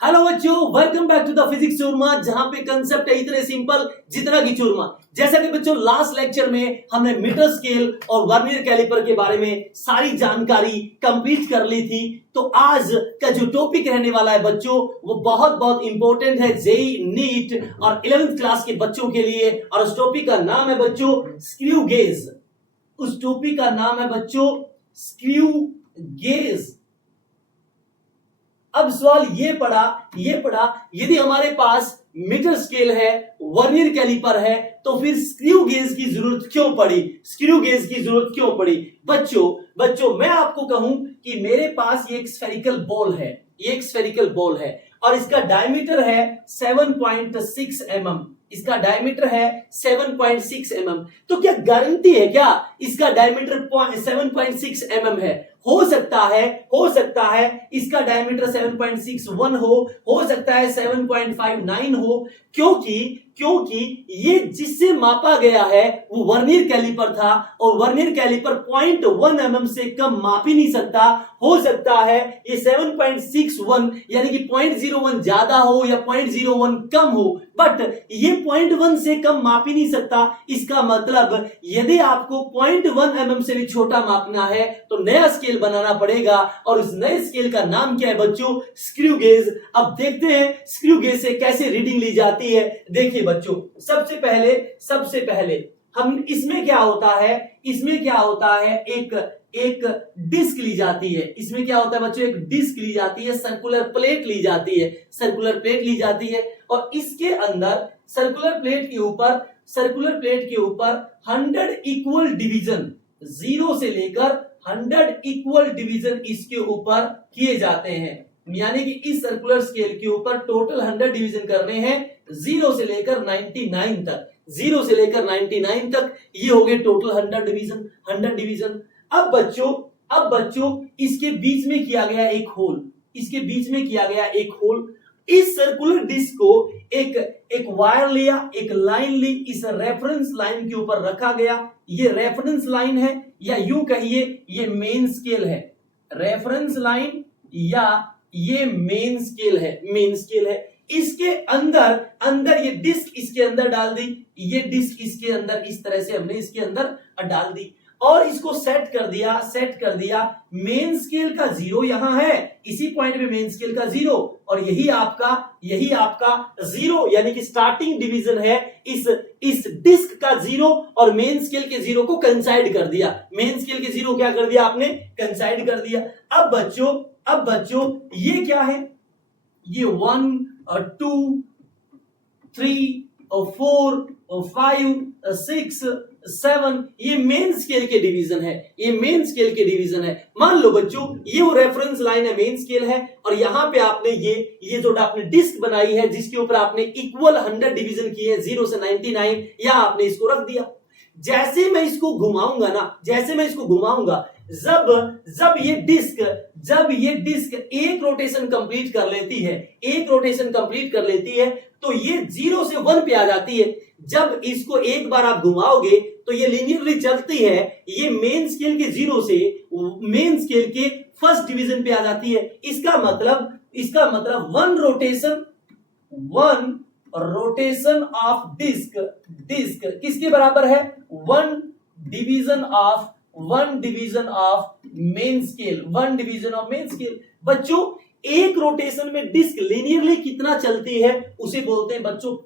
Hello बच्चों, welcome back to the physics Churma, जहां पे कंसेप्ट है इतने सिंपल जितना कि चूरमा। जैसा कि बच्चों लास्ट लेक्चर में हमने मीटर स्केल और वर्नियर कैलिपर के बारे में सारी जानकारी कंप्लीट कर ली थी। तो आज का जो टॉपिक रहने वाला है बच्चों, वो बहुत बहुत इंपॉर्टेंट है जेई, नीट और 11th क्लास के बच्चों के लिए। और उस टॉपिक का नाम है बच्चों स्क्रू गेज। उस टॉपिक का नाम है बच्चों स्क्रू गेज। अब सवाल ये पड़ा यदि हमारे पास मीटर स्केल है, वर्नियर कैलिपर है, तो फिर स्क्रू गेज की जरूरत क्यों पड़ी? बच्चों मैं आपको कहूं कि मेरे पास ये एक स्फेरिकल बॉल है और इसका डायमीटर है 7.6 mm। इसका डायमीटर है 7.6 mm। तो क्या गारंटी है क्या इसका डायमीटर 7.6 mm है? हो सकता है इसका डायमीटर 7.61 हो सकता है 7.59 हो, क्योंकि ये जिससे मापा गया है वो वर्नियर कैलिपर था और वर्नियर कैलिपर 0.1 mm से कम माप ही नहीं सकता। हो सकता है ये 7.61 यानी कि 0.01 ज्यादा हो या 0.01 कम हो, बट ये 0.1 से कम माप ही नहीं सकता। इसका मतलब यदि आपको 0.1 mm से भी छोटा मापना है तो नया स्केल बनाना पड़ेगा और उस नए स्केल का नाम क्या है बच्चों? Screw gauge. अब देखते हैं स्क्रू गेज से कैसे रीडिंग ली जाती है। देखिए बच्चों, सबसे पहले हम इसमें क्या होता है एक डिस्क ली जाती है। इसमें क्या होता है बच्चों? एक डिस्क ली जाती है, सर्कुलर प्लेट ली जाती है और इसके अंदर सर्कुलर प्लेट के ऊपर 100 इक्वल डिवीजन, 0 से लेकर 100 इक्वल डिवीजन इसके ऊपर किए जाते हैं। यानी कि इस सर्कुलर स्केल के ऊपर टोटल 100 डिवीजन करने हैं 0 से लेकर 99 तक। ये हो गए टोटल 100 डिवीजन। अब बच्चों इसके बीच में किया गया एक होल। इस सर्कुलर डिस्क को एक वायर लिया, एक लाइन ली, इस रेफरेंस लाइन के ऊपर रखा गया। ये रेफरेंस लाइन है या यूं कहिए ये मेन स्केल है। रेफरेंस लाइन या ये मेन स्केल है। इसके अंदर ये डिस्क इसके अंदर डाल दी, ये डिस्क इसके अंदर इस तरह से हमने इसके अंदर डाल दी और इसको सेट कर दिया। मेन स्केल का 0 यहां है, इसी पॉइंट पे मेन स्केल का 0 और यही आपका 0 यानी कि स्टार्टिंग डिवीजन है। इस डिस्क का 0 और मेन स्केल के 0 को कंसाइड कर दिया। मेन स्केल के 0 क्या कर दिया आपने? कंसाइड कर दिया। अब बच्चों ये क्या है? ये 1 और 2 3 और 4 और 5 और 6 7 ये मेन स्केल के डिवीजन है। मान लो बच्चों ये वो रेफरेंस लाइन है, मेन स्केल है और यहां पे आपने ये जो आपने डिस्क बनाई है जिसके ऊपर आपने इक्वल 100 डिवीजन किए 0 से 99, यहां आपने इसको रख दिया। जैसे मैं इसको घुमाऊंगा जब ये डिस्क एक रोटेशन कंप्लीट कर लेती है तो ये 0 से 1 पे आ जाती है। जब इसको एक बार आप घुमाओगे तो ये लीनियरली चलती है, ये मेन स्केल के 0 से मेन स्केल के फर्स्ट डिवीजन पे आ जाती है। इसका मतलब वन रोटेशन ऑफ डिस्क किसके बराबर है? One division of main scale. बच्चों एक रोटेशन में डिस्क लीनियरली कितना चलती है उसे बोलते हैं बच्चों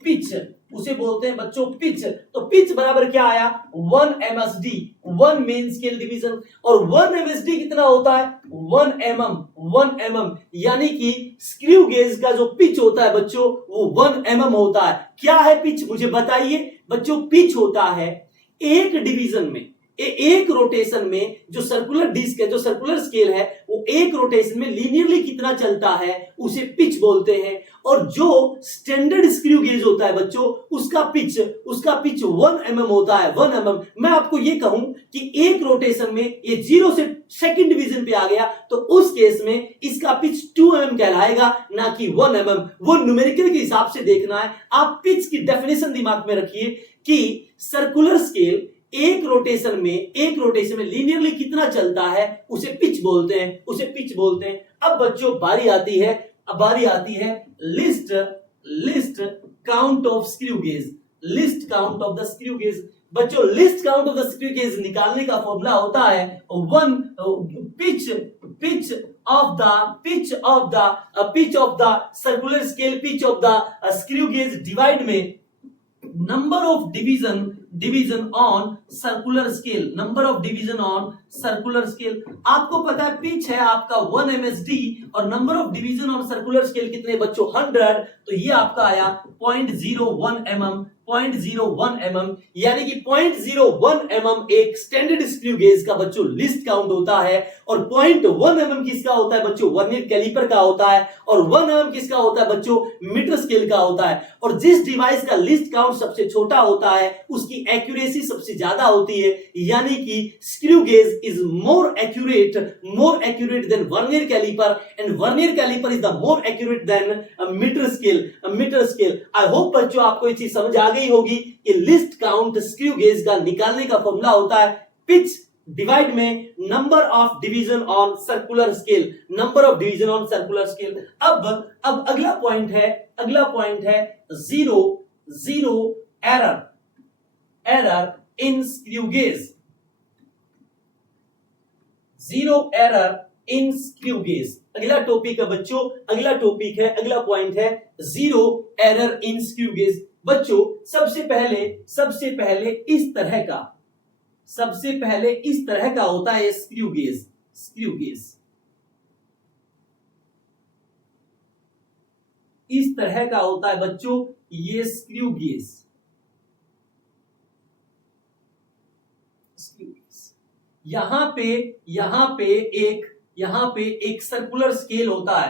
पिच। तो पिच बराबर क्या आया? 1 MSD, 1 मेन स्केल डिवीजन। और 1 MSD कितना होता है? 1 mm। यानी कि स्क्रू गेज का जो पिच होता है बच्चों वो 1 mm होता है। क्या है पिच? मुझे बताइए बच्चों। पिच होता है एक डिवीजन में, एक रोटेशन में जो सर्कुलर डिस्क है, जो सर्कुलर स्केल है, वो एक रोटेशन में लीनियरली कितना चलता है उसे पिच बोलते हैं। और जो स्टैंडर्ड स्क्रू गेज होता है बच्चों उसका पिच 1 mm होता है, 1 mm। मैं आपको ये कहूं कि एक रोटेशन में ये 0 से सेकंड डिवीजन पे आ गया तो उस केस में इसका पिच 2 mm कहलाएगा, ना कि 1 mm। वो न्यूमेरिकल के हिसाब से देखना है। आप पिच की डेफिनेशन दिमाग में रखिए कि सर्कुलर स्केल एक रोटेशन में लीनियरली कितना चलता है उसे पिच बोलते हैं। अब बच्चों बारी आती है अब बारी आती है least least count of screw gauge, least count of the screw gauge. बच्चों least count of the screw gauge निकालने का फॉर्मूला होता है one pitch pitch of the circular scale, pitch of the screw gauge divide में number of division on circular scale, number of division on circular scale. आपको पता है pitch है आपका 1 MSD और number of division on circular scale कितने बच्चों 100, तो ये आपका आया 0.01 mm, 0.01 mm, यानी कि 0.01 mm एक स्टैंडर्ड स्क्रू गेज का बच्चों लिस्ट काउंट होता है, और 0.1 mm किसका होता है बच्चों वर्नियर कैलिपर का होता है, और 1 mm किसका होता है बच्चों मीटर स्केल का होता है। और जिस डिवाइस का लिस्ट काउंट सबसे छोटा होता है उसकी एक्यूरेसी सबसे ज्यादा होती है, यानी कि screw gauge is more accurate than vernier caliper, and vernier caliper is the more accurate than metre scale. I hope बच्चों आपको ये चीज समझ आ गई होगी कि लिस्ट काउंट स्क्रू गेज का निकालने का फॉर्मूला होता है पिच डिवाइड में number of division on circular scale, number of division on circular scale. अब अगला पॉइंट है zero error in screw gauge, zero error in screw gauge. अगला टॉपिक है बच्चों, अगला पॉइंट है zero error in screw gauge. बच्चों सबसे पहले इस तरह का होता है स्क्रू गेज, इस तरह का होता है बच्चों ये स्क्रू गेज। यहां पे एक सर्कुलर स्केल होता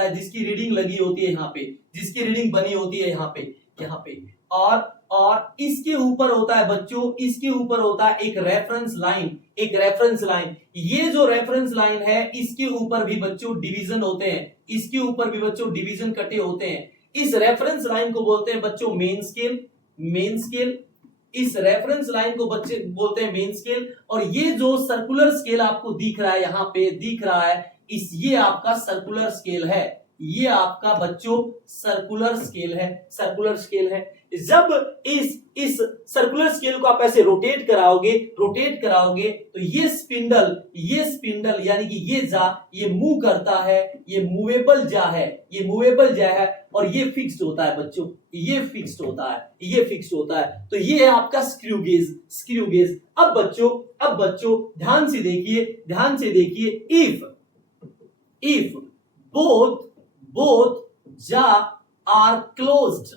है जिसकी रीडिंग लगी होती है यहाँ पे, जिसकी रीडिंग बनी होती है यहाँ पे और इसके ऊपर होता है बच्चों, इसके ऊपर होता है एक रेफरेंस लाइन। ये जो रेफरेंस लाइन है इसके ऊपर भी बच्चों डिवीजन होते हैं, इसके ऊपर भी बच्चों डिवीजन कटे होते हैं। इस रेफरेंस लाइन को बोलते हैं बच्चों मेन स्केल, इस रेफरेंस लाइन को बच्चे बोलते हैं मेन स्केल। और ये जो सर्कुलर स्केल आपको दिख रहा है यहाँ पे ये आपका सर्कुलर स्केल है, ये आपका बच्चों सर्कुलर स्केल है। जब इस सर्कुलर स्केल को आप ऐसे रोटेट कराओगे तो ये स्पिंडल यानी कि ये मूव करता है, ये मूवेबल जा है और ये फिक्स्ड होता है बच्चों, ये फिक्स्ड होता है। तो ये है आपका स्क्रू गेज। अब बच्चों ध्यान से देखिए if both jaw are closed,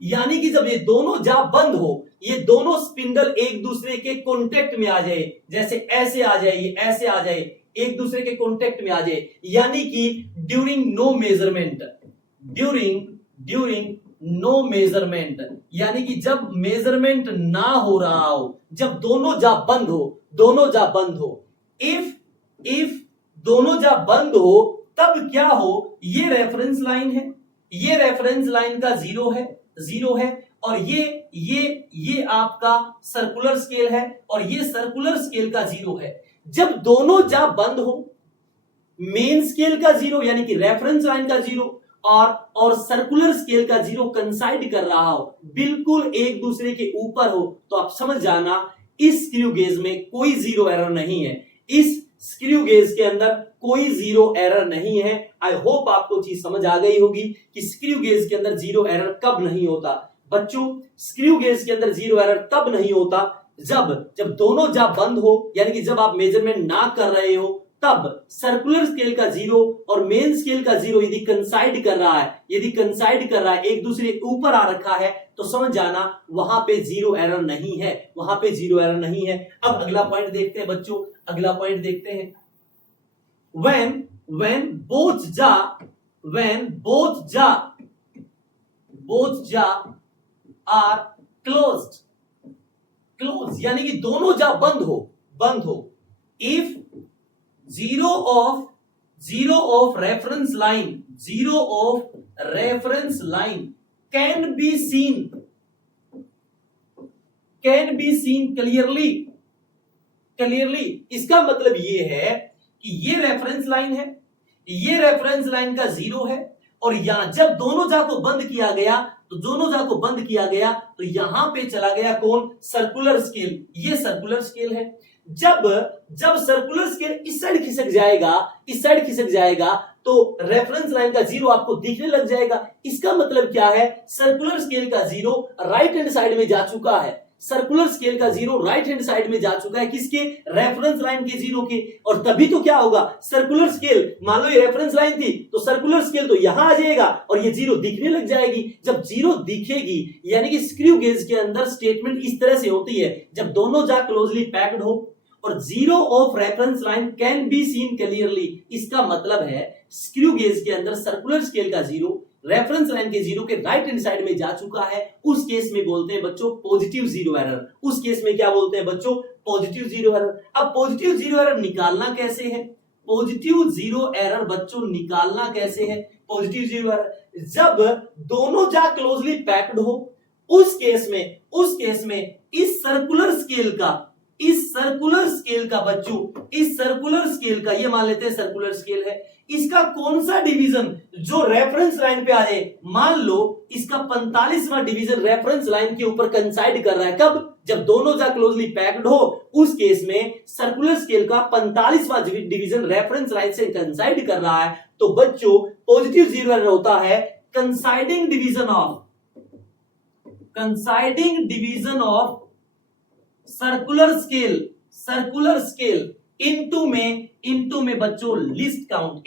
यानी कि जब ये दोनों जा बंद हो, ये दोनों स्पिंडल एक दूसरे के कांटेक्ट में आ जाए, जैसे ऐसे आ जाए, एक दूसरे के कांटेक्ट में आ जाए, यानी कि ड्यूरिंग नो मेजरमेंट, यानी कि जब मेजरमेंट ना हो रहा हो, जब दोनों जा बंद हो, इफ दोनों जा बंद हो तब क्या हो, ये रेफरेंस लाइन है, ये रेफरेंस लाइन का जीरो है और ये आपका सर्कुलर स्केल है और ये सर्कुलर स्केल का जीरो है। जब दोनों जा बंद हो, मेन स्केल का जीरो यानी कि रेफरेंस लाइन का जीरो और सर्कुलर स्केल का जीरो कंसाइड कर रहा हो, बिल्कुल एक दूसरे के ऊपर हो, तो आप समझ जाना इस स्क्रू गेज में कोई जीरो एरर नहीं है, इस स्क्रू गेज के अंदर कोई जीरो एरर नहीं है। आई होप आपको चीज समझ आ गई होगी कि स्क्रू गेज के अंदर जीरो एरर कब नहीं होता। बच्चों स्क्रू गेज के अंदर जीरो एरर तब नहीं होता जब दोनों जा बंद हो, यानी कि जब आप मेजरमेंट ना कर रहे हो, तब सर्कुलर स्केल का जीरो और मेन स्केल का जीरो यदि कंसाइड कर रहा है, एक दूसरे के ऊपर आ रखा है, तो समझ जाना वहां पे जीरो एरर नहीं है। अब अगला पॉइंट देखते हैं बच्चों, when both jaw are closed, यानी कि दोनों जा बंद हो, if zero of reference line can be seen clearly, इसका मतलब ये है कि ये रेफरेंस लाइन है, ये रेफरेंस लाइन का 0 है, और यहां जब दोनों जा को बंद किया गया तो दोनों जा को बंद किया गया तो यहां पे चला गया कौन, सर्कुलर स्केल, ये सर्कुलर स्केल है। जब जब सर्कुलर स्केल इस साइड खिसक जाएगा, इस साइड खिसक जाएगा तो रेफरेंस लाइन का 0 आपको दिखने लग जाएगा। इसका मतलब क्या है, सर्कुलर स्केल का 0 राइट हैंड साइड में जा चुका है, सर्कुलर स्केल का 0 राइट हैंड साइड में जा चुका है, किसके, रेफरेंस लाइन के 0 के। और तभी तो क्या होगा, सर्कुलर स्केल, मान लो ये रेफरेंस लाइन थी तो सर्कुलर स्केल तो यहां आ जाएगा और ये 0 दिखने लग जाएगी। जब 0 दिखेगी यानी कि स्क्रू गेज के अंदर स्टेटमेंट इस तरह से होती है, जब दोनों जा क्लोजली पैक्ड हो और 0 of reference line can be seen clearly, इसका मतलब है स्क्रू गेज के अंदर सर्कुलर स्केल का 0 रेफरेंस लाइन के 0 के राइट हैंड साइड में जा चुका है, उस केस में बोलते हैं बच्चों पॉजिटिव 0 एरर। उस केस में क्या बोलते हैं बच्चों, पॉजिटिव 0 एरर। अब पॉजिटिव 0 एरर निकालना कैसे है, पॉजिटिव 0 एरर बच्चों निकालना कैसे है, पॉजिटिव 0 एरर जब दोनों जा क्लोजली पैक्ड हो, उस केस में इस सर्कुलर स्केल का बच्चों, इस सर्कुलर स्केल का, ये मान लेते हैं सर्कुलर स्केल है, इसका कौन सा डिवीजन जो रेफरेंस लाइन पे आ जाए, मान लो इसका 45वां डिवीजन रेफरेंस लाइन के ऊपर कंसाइड कर रहा है, कब, जब दोनों जा क्लोजली पैक्ड हो, उस केस में सर्कुलर स्केल का 45वां डिवीजन रेफरेंस लाइन से कंसाइड कर रहा है, तो बच्चों पॉजिटिव 0 एरर होता है considering division of circular scale into में बच्चों लिस्ट काउंट,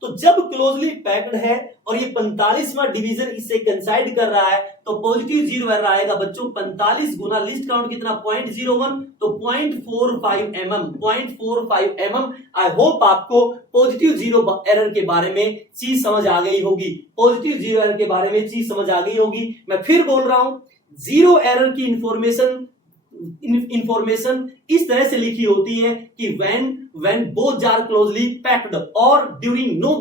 तो जब क्लोजली पैक्ड है और ये 45वां डिवीजन इससे कंसाइड कर रहा है तो पॉजिटिव 0 एरर आएगा बच्चों 45 गुना लिस्ट काउंट कितना 0.01, तो 0.45 mm। आई होप आपको पॉजिटिव 0 एरर के बारे में चीज समझ आ गई होगी, पॉजिटिव 0 एरर के बारे में चीज समझ आ गई होगी। मैं फिर बोल रहा हूं, 0 एरर की इंफॉर्मेशन इस तरह से लिखी होती है कि when both are closely packed और ड्यूरिंग नो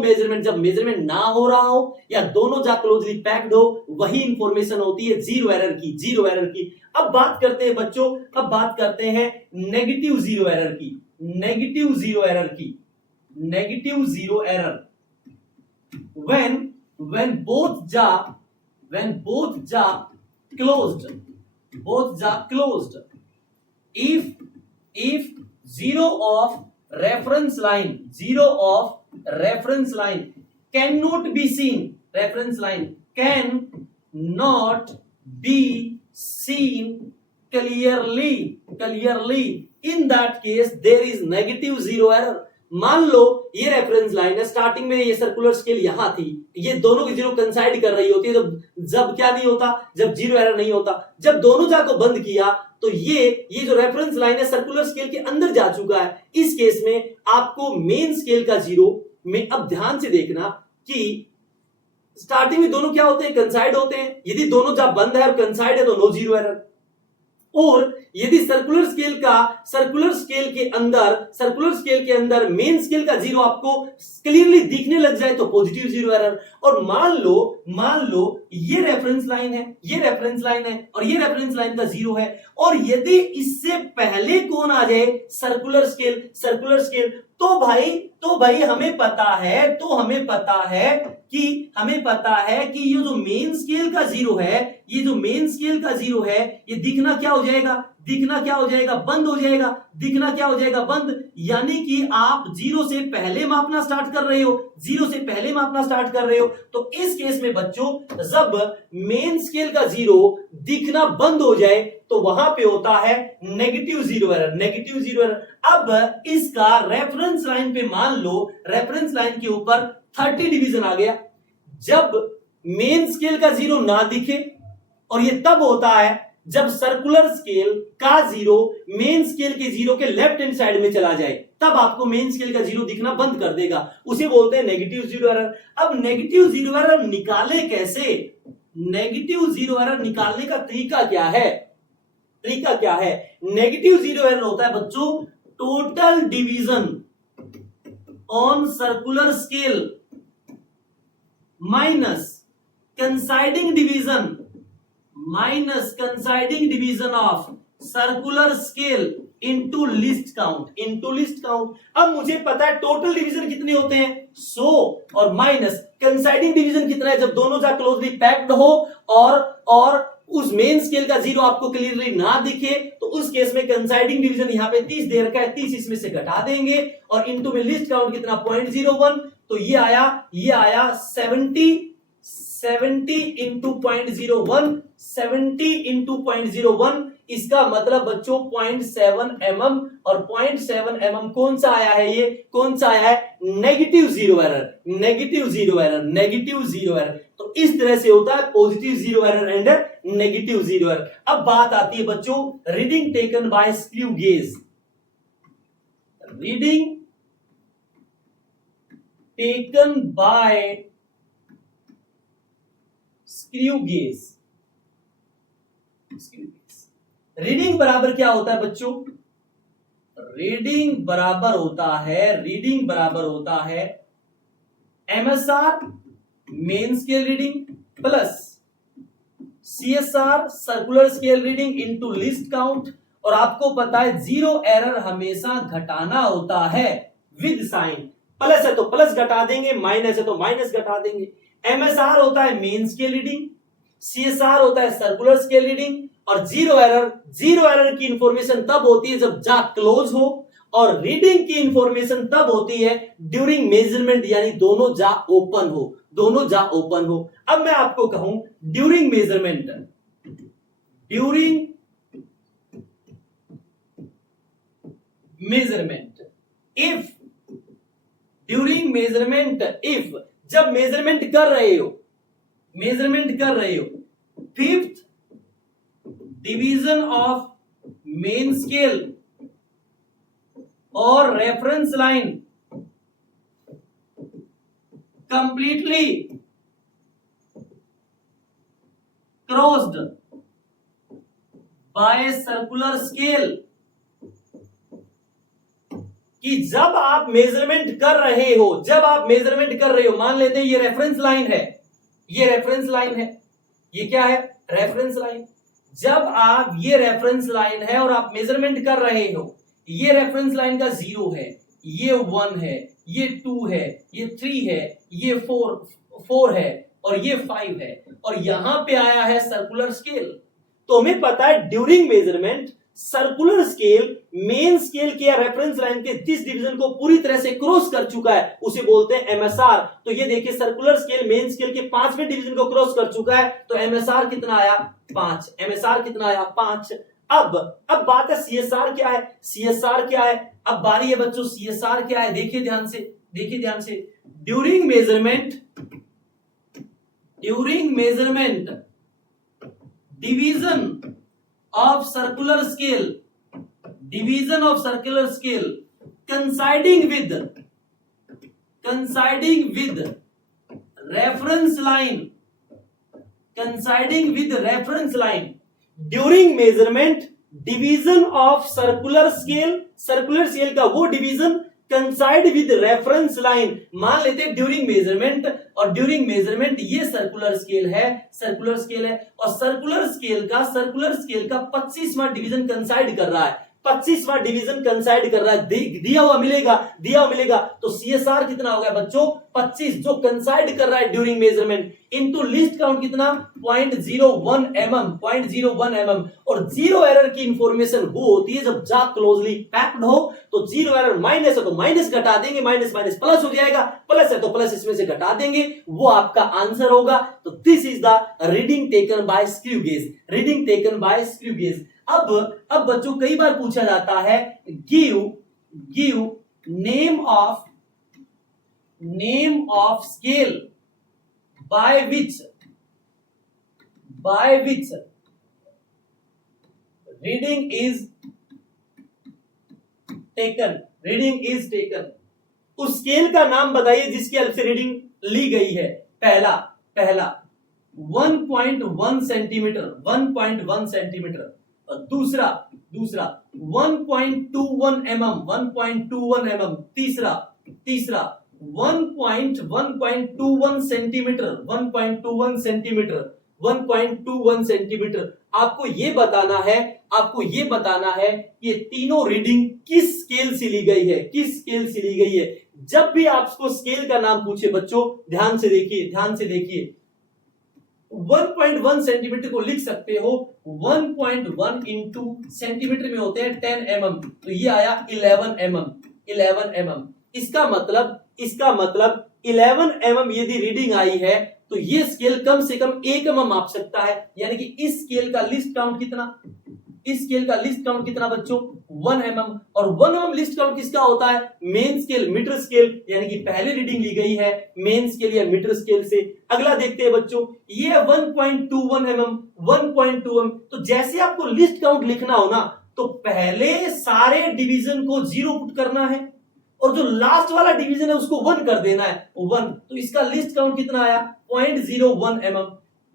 मेजरमेंट, जब मेजरमेंट ना हो रहा हो या दोनों जा क्लोजली पैक्ड हो, वही इंफॉर्मेशन होती है 0 एरर की। अब बात करते हैं बच्चों, negative 0 error when both jaw closed, if 0 of reference line cannot be seen, clearly, in that case there is negative 0 error। मान लो ये रेफरेंस लाइन है, स्टार्टिंग में ये सर्कुलर स्केल यहां थी, ये दोनों की 0 कंसाइड कर रही होती है, जब क्या नहीं होता, जब 0 एरर नहीं होता। जब दोनों जा को बंद किया तो ये जो रेफरेंस लाइन है सर्कुलर स्केल के अंदर जा चुका है। इस केस में आपको मेन स्केल का 0 में, अब ध्यान से देखना कि स्टार्टिंग में दोनों क्या होते हैं, कंसाइड होते हैं। यदि दोनों जा बंद है और कंसाइड है तो नो 0 एरर, और यदि सर्कुलर स्केल के अंदर मेन स्केल का 0 आपको क्लियरली दिखने लग जाए तो पॉजिटिव 0 एरर। और मान लो ये रेफरेंस लाइन है और ये रेफरेंस लाइन का 0 है, और यदि इससे पहले कौन आ जाए, सर्कुलर स्केल, तो भाई हमें पता है कि ये जो मेन स्केल का 0 है, ये दिखना क्या हो जाएगा, बंद हो जाएगा, बंद। यानी कि आप 0 से पहले मापना स्टार्ट कर रहे हो, तो इस केस में बच्चों जब मेन स्केल का 0 दिखना बंद हो जाए तो वहां पे होता है नेगेटिव 0 एरर। अब इसका रेफरेंस लाइन पे, मान लो रेफरेंस लाइन के ऊपर 30 डिवीजन आ गया, जब मेन स्केल का 0 ना दिखे, और ये तब होता है जब सर्कुलर स्केल का 0 मेन स्केल के 0 के लेफ्ट हैंड साइड में चला जाए, तब आपको मेन स्केल का 0 दिखना बंद कर देगा, उसे बोलते हैं नेगेटिव 0 एरर। अब नेगेटिव 0 एरर निकाले कैसे, नेगेटिव 0 एरर निकालने का तरीका क्या है, नेगेटिव 0 एरर होता है बच्चों total division on circular scale minus considering division of circular scale into least count. अब मुझे पता है टोटल डिवीजन कितने होते हैं 100 और माइनस कंसाइडिंग डिवीजन कितना है जब दोनों जा क्लोजली पैक्ड हो और उस मेन स्केल का जीरो आपको क्लियरली ना दिखे तो उस केस में कंसाइडिंग डिवीजन यहां पे 30 दे रखा है, 30 इसमें से घटा देंगे और इनटू में लिस्ट काउंट कितना 0.01, तो ये आया 70 इंटू 0.01, 70 इंटू 0.01। इसका मतलब बच्चों 0.7 mm, और 0.7 mm कौन सा आया है, ये कौन सा आया है नेगेटिव जीरो एरर। तो इस तरह से होता है positive zero error and negative zero error. अब बात आती है बच्चों reading taken by screw gauge. Reading taken by screw gauge. Reading बराबर क्या होता है बच्चों, रीडिंग बराबर होता है MSR main scale reading plus CSR circular scale reading into list count. और आपको पता है जीरो एरर हमेशा घटाना होता है विद साइन, प्लस है तो प्लस घटा देंगे, माइनस है तो माइनस घटा देंगे। एमएसआर होता है मेन स्केल रीडिंग, सीएसआर होता है सर्कुलर स्केल रीडिंग, और जीरो एरर की इंफॉर्मेशन तब होती है जब जा क्लोज हो, और रीडिंग की इंफॉर्मेशन तब होती है ड्यूरिंग मेजरमेंट, यानी दोनों जा ओपन हो। अब मैं आपको कहूं ड्यूरिंग मेजरमेंट, इफ जब मेजरमेंट कर रहे हो fifth division of main scale और reference line completely crossed by circular scale, कि जब आप मेजरमेंट कर रहे हो, मान लेते हैं ये रेफरेंस लाइन है, ये क्या है रेफरेंस लाइन। जब आप ये रेफरेंस लाइन है और आप मेजरमेंट कर रहे हो, ये रेफरेंस लाइन का 0 है, ये 1 है, ये 2 है, ये 3 है, ये 4 है और ये 5 है, और यहां पे आया है सर्कुलर स्केल। तो हमें पता है during measurement circular scale main scale के या रेफरेंस लाइन के जिस डिवीजन को पूरी तरह से क्रॉस कर चुका है उसे बोलते हैं एमएसआर। तो ये देखिए सर्कुलर स्केल मेन स्केल के 5वें डिवीजन को क्रॉस कर चुका है, तो एमएसआर कितना आया 5। अब बात है सीएसआर क्या है, अब बारी है बच्चों सीएसआर क्या है, देखिए ध्यान से during measurement division of circular scale coinciding with reference line during measurement division of circular scale का वो डिवीजन कंसाइड विद रेफरेंस लाइन। मान लेते हैं ड्यूरिंग मेजरमेंट ये सर्कुलर स्केल है और सर्कुलर स्केल का 25वां डिवीजन कंसाइड कर रहा है, दिया हुआ मिलेगा। तो सीएसआर कितना हो गया बच्चों 25 जो कंसाइड कर रहा है during measurement, into list count कितना 0.01 mm। और जीरो एरर की इंफॉर्मेशन वो होती है जब जा क्लोजली पैक्ड हो, तो जीरो एरर माइनस है तो माइनस घटा देंगे, माइनस प्लस हो जाएगा, प्लस है तो प्लस इसमें से घटा देंगे, वो आपका आंसर होगा। तो this is the reading taken by screw gauge. अब बच्चों कई बार पूछा जाता है give name of scale by which reading is taken. उस स्केल का नाम बताइए जिसकी हेल्प से रीडिंग ली गई है। पहला 1.1 सेंटीमीटर, दूसरा 1.21 mm, तीसरा 1.21 सेंटीमीटर। आपको ये बताना है आपको ये बताना है कि ये तीनों रीडिंग किस स्केल से ली गई है, किस स्केल से ली गई है। जब भी आपको स्केल का नाम पूछे बच्चों ध्यान से देखिए, ध्यान से देखिए। 1.1 सेंटीमीटर को लिख सकते हो 1.1 इंटू सेंटीमीटर में होते हैं 10 mm, तो ये आया 11 mm, 11 mm। इसका मतलब 11 mm यदि रीडिंग आई है तो ये स्केल कम से कम 1 mm माप सकता है, यानी कि इस स्केल का लिस्ट काउंट कितना, इस स्केल का लिस्ट काउंट कितना बच्चों 1 mm। और 1 mm लिस्ट काउंट किसका होता है, मेन स्केल, मीटर स्केल, यानी कि पहले रीडिंग ली गई है मेन स्केल या मीटर स्केल से। अगला देखते हैं बच्चों, ये 1.21 mm, 1.2 mm। तो जैसे आपको लिस्ट काउंट लिखना हो ना तो पहले सारे डिवीजन को 0 पुट करना है और जो लास्ट वाला डिवीजन है उसको 1 कर देना है, 1। तो इसका लिस्ट काउंट कितना आया 0.01 mm।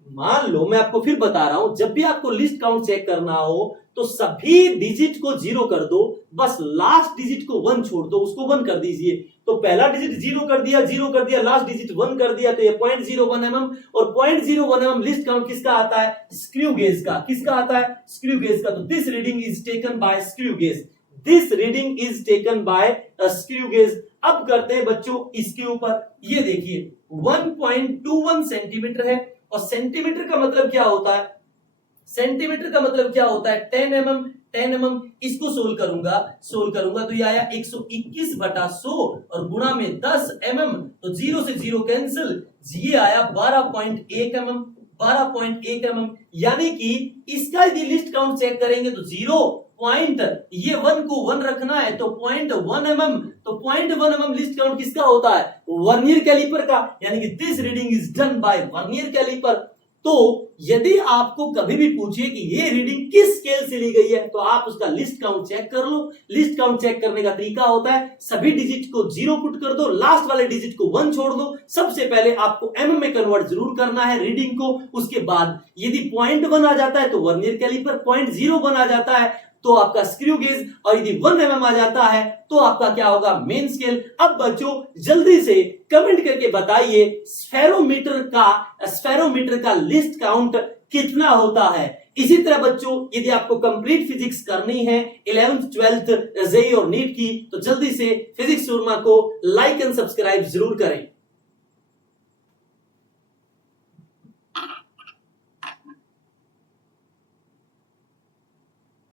मान लो मैं आपको फिर बता रहा हूं, जब भी आपको लिस्ट काउंट चेक करना हो तो सभी डिजिट को 0 कर दो, बस लास्ट डिजिट को 1 छोड़ दो, उसको 1 कर दीजिए। तो पहला डिजिट 0 कर दिया, 0 कर दिया, लास्ट डिजिट 1 कर दिया, तो ये 0.01 mm। और 0.01 mm लिस्ट काउंट किसका आता है, स्क्रू गेज का। किसका आता है, स्क्रू गेज का। तो this reading is taken by screw gauge, this reading is taken by screw gauge. अब करते हैं बच्चों इसके ऊपर, ये देखिए 1.21 सेंटीमीटर है और सेंटीमीटर का मतलब क्या होता है, सेंटीमीटर का मतलब क्या होता है 10 mm, 10 mm। इसको सोल्व करूंगा तो ये आया 121/100 और गुणा में 10 mm, तो 0 से 0 कैंसिल, ये आया 12.1 mm, 12.1 mm। यानी कि इसका यदि लिस्ट काउंट चेक करेंगे तो 0 पॉइंट, ये 1 को 1 रखना है तो 0.1 mm, तो 0.1 mm लिस्ट काउंट किसका होता है, वर्नियर कैलिपर का, यानी कि this reading is done by vernier caliper. तो यदि आपको कभी भी पूछे कि ये रीडिंग किस स्केल से ली गई है तो आप उसका लिस्ट काउंट चेक कर लो। लिस्ट काउंट चेक करने का तरीका होता है सभी डिजिट को 0 पुट कर दो, लास्ट वाले डिजिट को 1 छोड़ दो। सबसे पहले आपको mm में कन्वर्ट जरूर करना है रीडिंग को, उसके बाद यदि 0.1 आ जाता है तो वर्नियर कैलिपर, 0.01 आ जाता है तो आपका स्क्रू गेज, और यदि 1 mm आ जाता है तो आपका क्या होगा, मेन स्केल। अब बच्चों जल्दी से कमेंट करके बताइए स्फेरोमीटर का लिस्ट काउंट कितना होता है। इसी तरह बच्चों यदि आपको कंप्लीट फिजिक्स करनी है 11th 12th जेईई और नीट की, तो जल्दी से फिजिक्स सुरमा को लाइक एंड सब्सक्राइब जरूर करें।